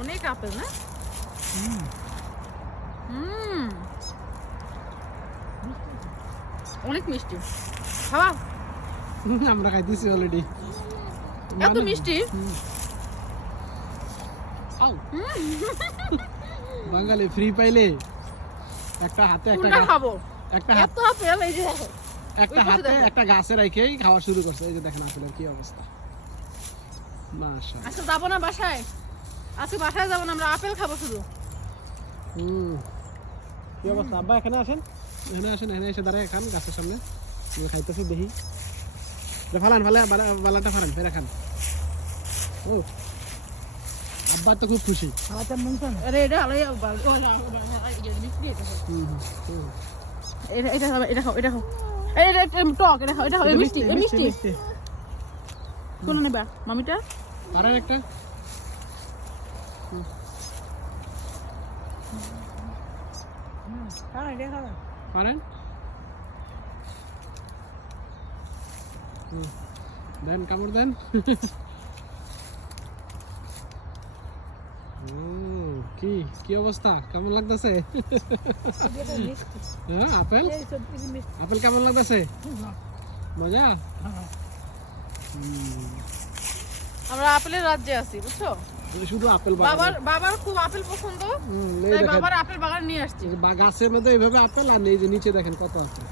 অনেক আপেল না? অনেক মিষ্টি। খাওয়া আমরা খাইতেছি অলরেডি। এত মিষ্টি। বাঙালি ফ্রি পাইলে একটা হাতে একটা খাবো, একটা এত আপেল। এই যে দেখো, একটা হাতে একটা গাছে রেখেই খাওয়া শুরু করছে। এই যে দেখেন আপেলের কি অবস্থা। মাশাআল্লাহ। আজকে যাবো না বাসায়, আজকে বাসায় যাবো না, আমরা আপেল খাবো শুধু। কি অবস্থা আব্বা? এখানে আসেন, এখানে আসেন, এখানে এসে দাঁড়ায় খান গাছের সামনে। আমি খাইতেছি দেখি। ফালান বালাটা ফালান ফেরা খান। ও আব্বা তো খুব খুশি। আরে এটা আলাই এটা খাও, এটা খাও, এটা খাও। এটা টক, এটা খাও, এটা খাও। মিষ্টি, মিষ্টি। কোন নেবা মামিটা? পারেন একটা? পারেন? দেন, কামড় দেন। কি কি অবস্থা? কেমন লাগতেছে? হ্যাঁ, আপেল আপেল কেমন লাগতেছে? মজা? আমরা আপেলের রাজ্যে আছি, বুঝছো? শুধু আপেল বাগান। বাবার খুব আপেল পছন্দ, তাই বাবার আপেল বাগান নিয়ে আসছি। গাছের মধ্যে এইভাবে আপেল, আর এই যে নিচে দেখেন কত আপেল।